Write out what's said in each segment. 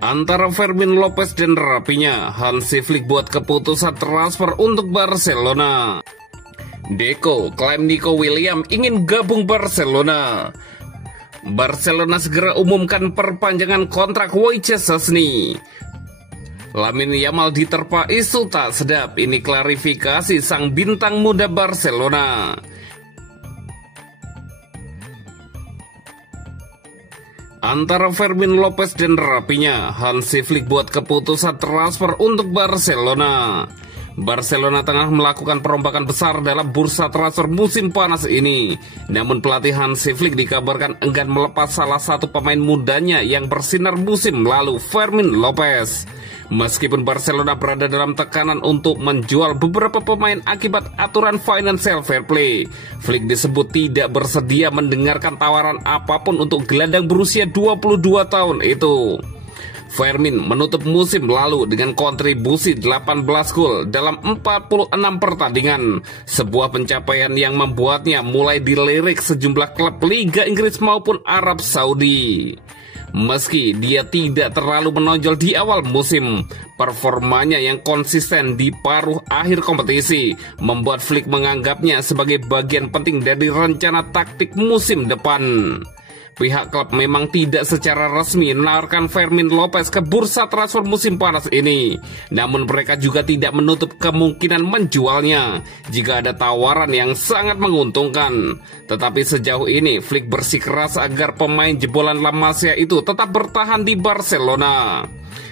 Antara Fermin Lopez dan rapinya, Hansi Flick buat keputusan transfer untuk Barcelona. Deco klaim Nico Williams ingin gabung Barcelona. Barcelona segera umumkan perpanjangan kontrak Wojciech Szczesny. Lamine Yamal diterpa isu tak sedap, ini klarifikasi sang bintang muda Barcelona. Antara Fermin Lopez dan rapinya, Hansi Flick buat keputusan transfer untuk Barcelona. Barcelona tengah melakukan perombakan besar dalam bursa transfer musim panas ini. Namun pelatih Hansi Flick dikabarkan enggan melepas salah satu pemain mudanya yang bersinar musim lalu, Fermin Lopez. Meskipun Barcelona berada dalam tekanan untuk menjual beberapa pemain akibat aturan financial fair play, Flick disebut tidak bersedia mendengarkan tawaran apapun untuk gelandang berusia 22 tahun itu. Fermin menutup musim lalu dengan kontribusi 18 gol dalam 46 pertandingan, sebuah pencapaian yang membuatnya mulai dilirik sejumlah klub Liga Inggris maupun Arab Saudi. Meski dia tidak terlalu menonjol di awal musim, performanya yang konsisten di paruh akhir kompetisi membuat Flick menganggapnya sebagai bagian penting dari rencana taktik musim depan. Pihak klub memang tidak secara resmi menawarkan Fermin Lopez ke bursa transfer musim panas ini. Namun mereka juga tidak menutup kemungkinan menjualnya jika ada tawaran yang sangat menguntungkan. Tetapi sejauh ini Flick bersikeras agar pemain jebolan La Masia itu tetap bertahan di Barcelona.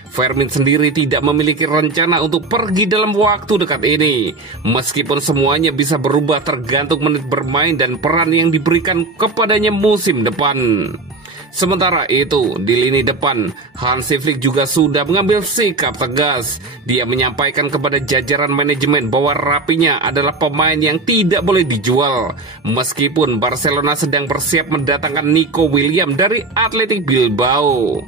Fermin sendiri tidak memiliki rencana untuk pergi dalam waktu dekat ini, meskipun semuanya bisa berubah tergantung menit bermain dan peran yang diberikan kepadanya musim depan. Sementara itu, di lini depan, Hansi Flick juga sudah mengambil sikap tegas. Dia menyampaikan kepada jajaran manajemen bahwa rapinya adalah pemain yang tidak boleh dijual, meskipun Barcelona sedang bersiap mendatangkan Nico Williams dari Athletic Bilbao.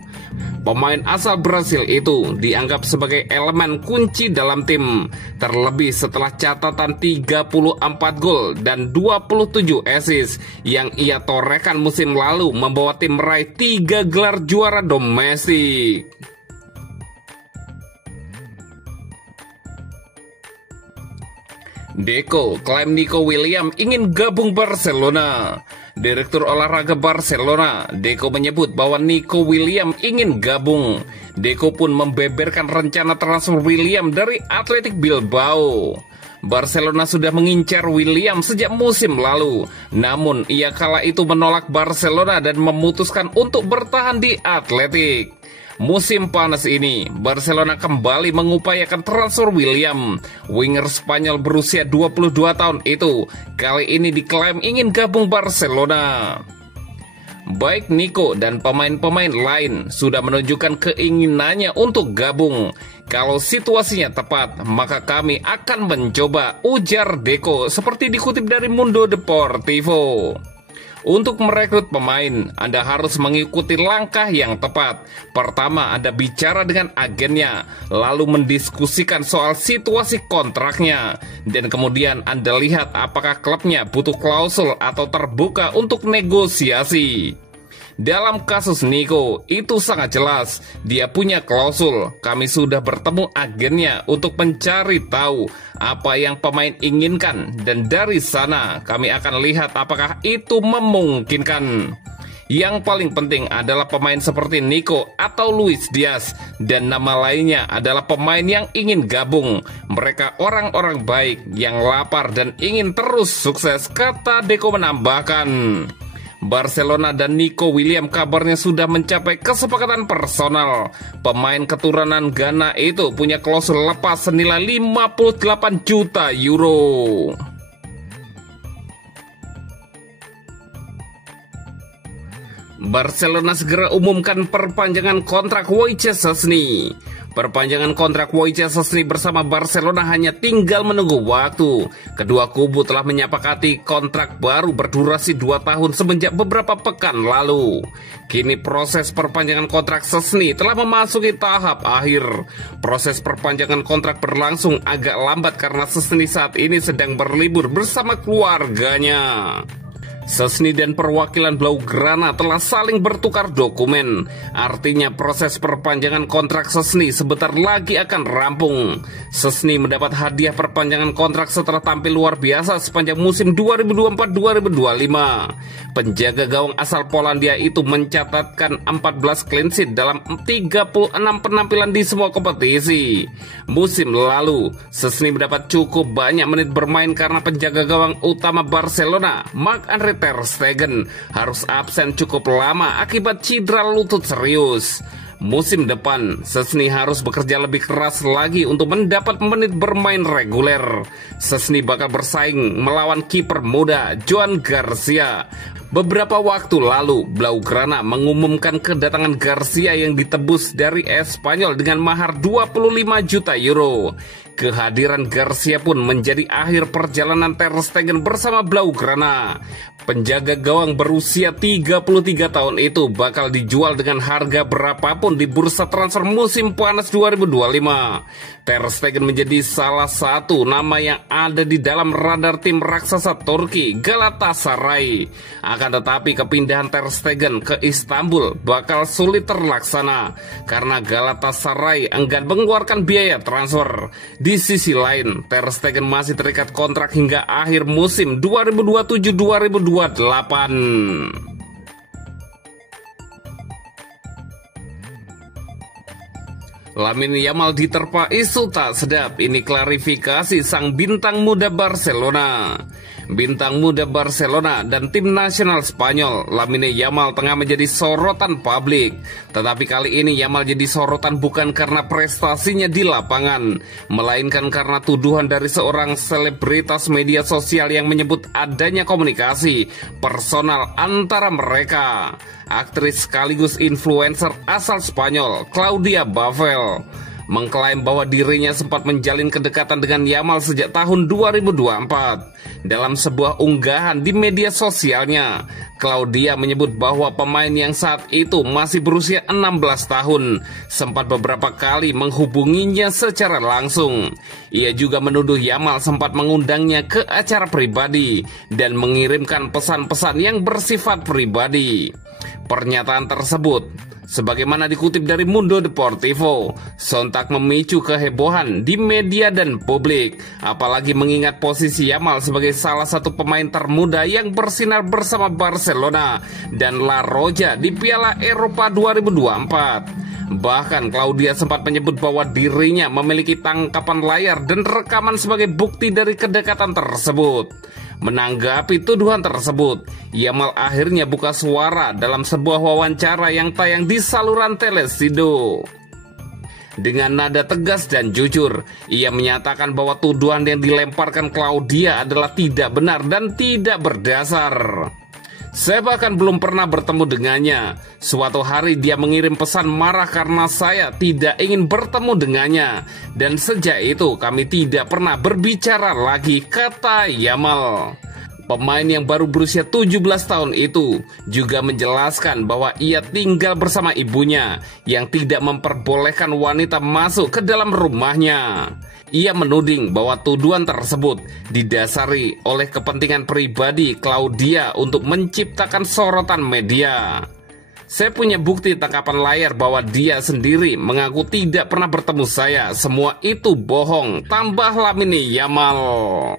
Pemain asal Brasil itu dianggap sebagai elemen kunci dalam tim, terlebih setelah catatan 34 gol dan 27 assist yang ia torehkan musim lalu membawa tim meraih 3 gelar juara domestik. Deco klaim Nico Williams ingin gabung Barcelona. Direktur olahraga Barcelona, Deco menyebut bahwa Nico Williams ingin gabung. Deco pun membeberkan rencana transfer Williams dari Athletic Bilbao. Barcelona sudah mengincar Williams sejak musim lalu. Namun ia kala itu menolak Barcelona dan memutuskan untuk bertahan di Athletic. Musim panas ini, Barcelona kembali mengupayakan transfer Williams. Winger Spanyol berusia 22 tahun itu kali ini diklaim ingin gabung Barcelona. Baik Nico dan pemain-pemain lain sudah menunjukkan keinginannya untuk gabung. Kalau situasinya tepat, maka kami akan mencoba, ujar Deco seperti dikutip dari Mundo Deportivo. Untuk merekrut pemain, Anda harus mengikuti langkah yang tepat. Pertama, Anda bicara dengan agennya, lalu mendiskusikan soal situasi kontraknya, dan kemudian Anda lihat apakah klubnya butuh klausul atau terbuka untuk negosiasi. Dalam kasus Nico, itu sangat jelas. Dia punya klausul. Kami sudah bertemu agennya untuk mencari tahu apa yang pemain inginkan. Dan dari sana, kami akan lihat apakah itu memungkinkan. Yang paling penting adalah pemain seperti Nico atau Luis Diaz. Dan nama lainnya adalah pemain yang ingin gabung. Mereka orang-orang baik yang lapar dan ingin terus sukses, kata Deco menambahkan. Barcelona dan Nico Williams kabarnya sudah mencapai kesepakatan personal. Pemain keturunan Ghana itu punya klausul lepas senilai 58 juta euro. Barcelona segera umumkan perpanjangan kontrak Wojciech Szczesny. Perpanjangan kontrak Wojciech Szczesny bersama Barcelona hanya tinggal menunggu waktu. Kedua kubu telah menyepakati kontrak baru berdurasi 2 tahun semenjak beberapa pekan lalu. Kini proses perpanjangan kontrak Szczesny telah memasuki tahap akhir. Proses perpanjangan kontrak berlangsung agak lambat karena Szczesny saat ini sedang berlibur bersama keluarganya. Szczęsny dan perwakilan Blaugrana telah saling bertukar dokumen. Artinya proses perpanjangan kontrak Szczęsny sebentar lagi akan rampung. Szczęsny mendapat hadiah perpanjangan kontrak setelah tampil luar biasa sepanjang musim 2024-2025. Penjaga gawang asal Polandia itu mencatatkan 14 clean sheet dalam 36 penampilan di semua kompetisi. Musim lalu, Szczęsny mendapat cukup banyak menit bermain karena penjaga gawang utama Barcelona, Marc-Andre ter Stegen, harus absen cukup lama akibat cedera lutut serius. Musim depan, Szczęsny harus bekerja lebih keras lagi untuk mendapat menit bermain reguler. Szczęsny bakal bersaing melawan kiper muda Joan Garcia. Beberapa waktu lalu, Blaugrana mengumumkan kedatangan Garcia yang ditebus dari Espanyol dengan mahar 25 juta euro. Kehadiran Garcia pun menjadi akhir perjalanan ter Stegen bersama Blaugrana. Penjaga gawang berusia 33 tahun itu bakal dijual dengan harga berapapun di bursa transfer musim panas 2025. Ter Stegen menjadi salah satu nama yang ada di dalam radar tim raksasa Turki, Galatasaray. Akan tetapi kepindahan ter Stegen ke Istanbul bakal sulit terlaksana karena Galatasaray enggan mengeluarkan biaya transfer. Di sisi lain, ter Stegen masih terikat kontrak hingga akhir musim 2027-2028. Lamine Yamal diterpa isu tak sedap. Ini klarifikasi sang bintang muda Barcelona. Bintang muda Barcelona dan tim nasional Spanyol, Lamine Yamal tengah menjadi sorotan publik. Tetapi kali ini Yamal jadi sorotan bukan karena prestasinya di lapangan, melainkan karena tuduhan dari seorang selebritas media sosial yang menyebut adanya komunikasi personal antara mereka. Aktris sekaligus influencer asal Spanyol, Claudia Bavel, mengklaim bahwa dirinya sempat menjalin kedekatan dengan Yamal sejak tahun 2024. Dalam sebuah unggahan di media sosialnya, Claudia menyebut bahwa pemain yang saat itu masih berusia 16 tahun sempat beberapa kali menghubunginya secara langsung. Ia juga menuduh Yamal sempat mengundangnya ke acara pribadi dan mengirimkan pesan-pesan yang bersifat pribadi. Pernyataan tersebut, sebagaimana dikutip dari Mundo Deportivo, sontak memicu kehebohan di media dan publik, apalagi mengingat posisi Yamal sebagai salah satu pemain termuda yang bersinar bersama Barcelona dan La Roja di Piala Eropa 2024. Bahkan Claudia sempat menyebut bahwa dirinya memiliki tangkapan layar dan rekaman sebagai bukti dari kedekatan tersebut. Menanggapi tuduhan tersebut, Yamal akhirnya buka suara dalam sebuah wawancara yang tayang di saluran Telesido. Dengan nada tegas dan jujur, ia menyatakan bahwa tuduhan yang dilemparkan Claudia adalah tidak benar dan tidak berdasar. Saya bahkan belum pernah bertemu dengannya. Suatu hari dia mengirim pesan marah karena saya tidak ingin bertemu dengannya. Dan sejak itu kami tidak pernah berbicara lagi, kata Yamal. Pemain yang baru berusia 17 tahun itu juga menjelaskan bahwa ia tinggal bersama ibunya yang tidak memperbolehkan wanita masuk ke dalam rumahnya. Ia menuding bahwa tuduhan tersebut didasari oleh kepentingan pribadi Claudia untuk menciptakan sorotan media. Saya punya bukti tangkapan layar bahwa dia sendiri mengaku tidak pernah bertemu saya. Semua itu bohong, tambah Lamine Yamal.